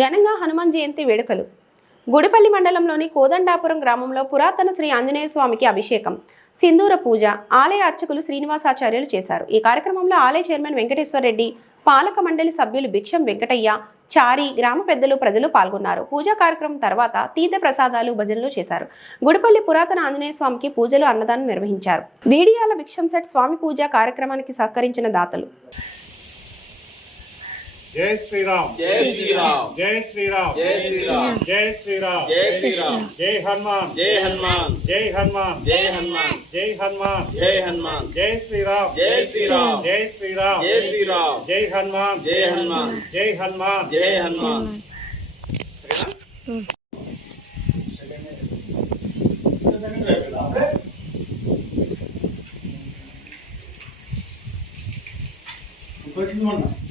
ఘనంగా హనుమాన్ జయంతి వేడుకలు. గుడిపల్లి మండలంలోని కోదండాపురం గ్రామంలో పురాతన శ్రీ ఆంజనేయ స్వామికి అభిషేకం సింధూర పూజ ఆలయ అర్చకులు శ్రీనివాసాచార్యులు చేశారు. ఈ కార్యక్రమంలో ఆలయ చైర్మన్ వెంకటేశ్వర రెడ్డి పాలక మండలి సభ్యులు భిక్షం వెంకటయ్య చారి గ్రామ పెద్దలు ప్రజలు పాల్గొన్నారు. పూజా కార్యక్రమం తర్వాత తీర్థ ప్రసాదాలు భజనలు చేశారు. గుడిపల్లి పురాతన ఆంజనేయ స్వామికి పూజలు అన్నదానం నిర్వహించారు. వీడియాల భిక్షం సెట్ స్వామి పూజ కార్యక్రమానికి సహకరించిన దాతలు. जय श्री राम जय श्री राम जय श्री राम जय श्री राम जय श्री राम जय श्री राम जय हनुमान जय हनुमान जय हनुमान जय हनुमान जय हनुमान जय हनुमान जय श्री राम जय श्री राम जय श्री राम जय श्री राम जय हनुमान जय हनुमान जय हनुमान जय हनुमान कुछ नहीं होना